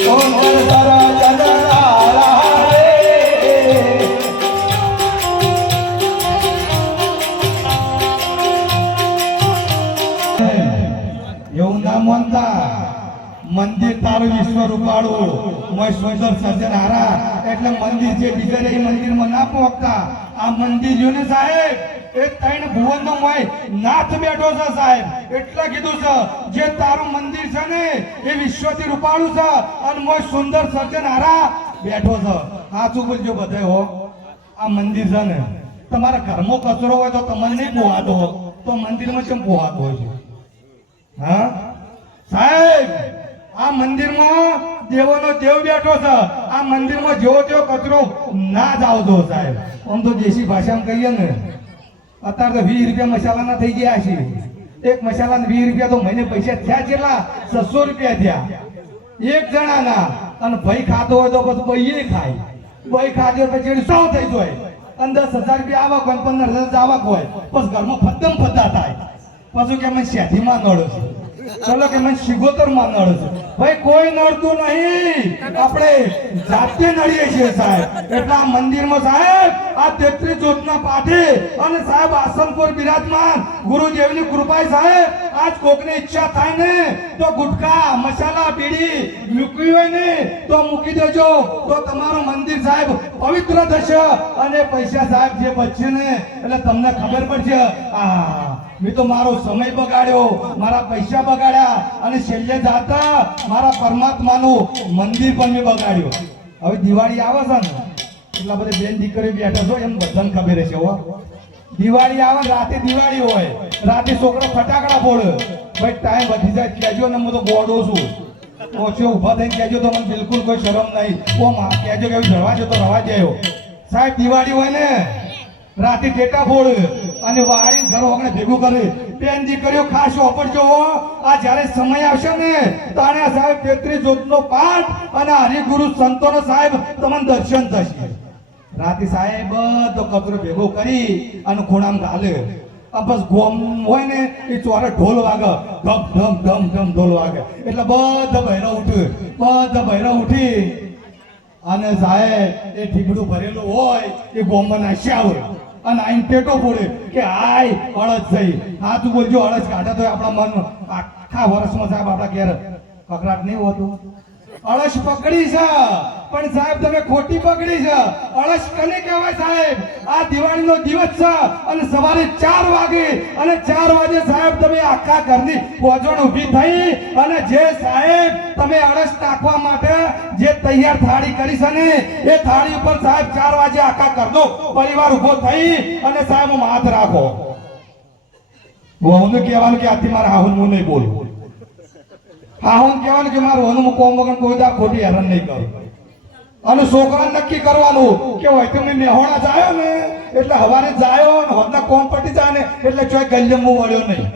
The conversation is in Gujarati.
એવું ના માનતા મંદિર તારું વિશ્વ રૂપાળું મય સુંદર સર્જનહારા એટલે મંદિર જે બીજા એ મંદિરમાં ના પહોંચતા આ મંદિર જોને સાહેબ એ ત્રણ ભુવનનો મય નાથ બેઠો છે સાહેબ એટલે કીધું છે જે તારું મંદિર છે ને એ વિશ્વથી રૂપાળું છે અને મય સુંદર સર્જનહારા બેઠો છે સાચું બોલજો બધા હો આ મંદિર છે ને તમારા ઘરમાં કચરો હોય તો તમને નહીં પોહાતો તો મંદિરમાં કેમ પોહાતો હોય છે હા સાહેબ આ મંદિરમાં દેવોનો દેવ બેઠો છે આ મંદિરમાં જેવો તેવો કચરો ના જ આવતો સાહેબ આમ તો દેશી ભાષામાં કહીએ ને અત્યારે તો 20 રૂપિયા મસાલાના થઈ ગયા છે એક મસાલાના 20 રૂપિયા તો મહિને પૈસા થયા કેટલા 600 રૂપિયા થયા એક જણાના અને ભાઈ ખાતો હોય તો પછી ભાઈ ખાય ભાઈ ખાધો પછી શું થઈ જાય અને 10,000 રૂપિયા આવક હોય 15,000 આવક હોય પછી ઘરમાં ફદ્દમ ફદ્દા થાય પાછું કે મને શેઠીમાં નડો છે ચલો કે મને શિગોતરમાં નડો છે ભાઈ કોઈ નડતું નહીં આપણે જાતે નડીએ છીએ સાહેબ એટલે આ મંદિરમાં સાહેબ આ 33 જ્યોતના પાઠે અને સાહેબ આસન પર બિરાજમાન ગુરુદેવની કૃપાએ સાહેબ આજ કોકની ઈચ્છા થાય ને તો ગુટકા મસાલા બીડી મૂકવી હોય ને તો મૂકી દેજો તો તમારું મંદિર સાહેબ પવિત્ર થશે અને પૈસા સાહેબ જે બચશે ને એટલે તમને ખબર પડશે મેં તો મારો સમય બગાડ્યો મારા પૈસા બગાડ્યા અને છેલ્લે જાતા મારા પરમાત્માનું મંદિર પણ મેં બગાડ્યો હવે દિવાળી આવે છે ને એટલા બધા બેન દીકરી બેઠા છો એમ બધાને ખબર છે હો દિવાળી આવે રાતે દિવાળી હોય રાતે છોકરો ફટાકડા ફોડે ભાઈ ટાઈમ વધી જાય કહેજો ને હું તો ગોડો છું ઓછો ઊભા થઈને કહેજો તો મને બિલકુલ કોઈ શરમ નહીં કહેજો કે જવા જો તો રવા જાય સાહેબ દિવાળી હોય ને રાતે ટેટા ફોડ અને વાળી ઘર વગણે ભેગું કરે બેન દીકરીઓ ખાસ વાપરજો આ જ્યારે સમય આવશે ને તાણે સાહેબ 33 જ્યોતનો પાઠ અને હરિગુરુ સંતોનો સાહેબ તમને દર્શન થશે રાતે સાહેબ બધો કચરો ભેગો કરી અને ખૂણામાં ઘાલે બસ ગોમ હોય ને એ ચોરે ઢોલ વાગે ધમ ધમ ધમ ધમ ઢોલ વાગે એટલે બધા બહેરા ઉઠી અને સાહેબ એ ઠીકડું ભરેલું હોય એ ગોમમાં નાશ્યા હોય અને આઈને ટેટો ફોડે કે આય અળસ થઈ સાચું બોલજો અળસ કાઢે તો આપણા મન આખા વર્ષમાં સાહેબ આપણા ઘેર કકડાટ નહીં હોતું અળસ પકડી છે પણ સાહેબ તમે ખોટી પકડી છે અળસ કને કહેવાય સાહેબ આ દિવાળીનો દિવસ છે અને સવારે 4 વાગે અને 4 વાગે સાહેબ તમે આખા ઘરની પોજણ ઊભી થઈ અને જે સાહેબ તમે અળસ નાખવા માટે જે તૈયાર થાળી કરી છે ને એ થાળી ઉપર સાહેબ 4 વાગે આખા ઘરનો પરિવાર ઊભો થઈ અને સાહેબ હાથ રાખો વહુને કહેવાનું કે આથી મારા હાહુન હું નહીં બોલું હાહુન કહેવાનું કે મારું હોનું કોમ વગર કોઈ દા ખોટી હેરાન નહીં કરું અને છોકરા નક્કી કરવાનું કે હોય તમે મેહોણા જાયો ને એટલે હવારે જાયો ને હોદના કોમ પટી જાય ને એટલે ચોય ગલ્યમ હું વળ્યો નહીં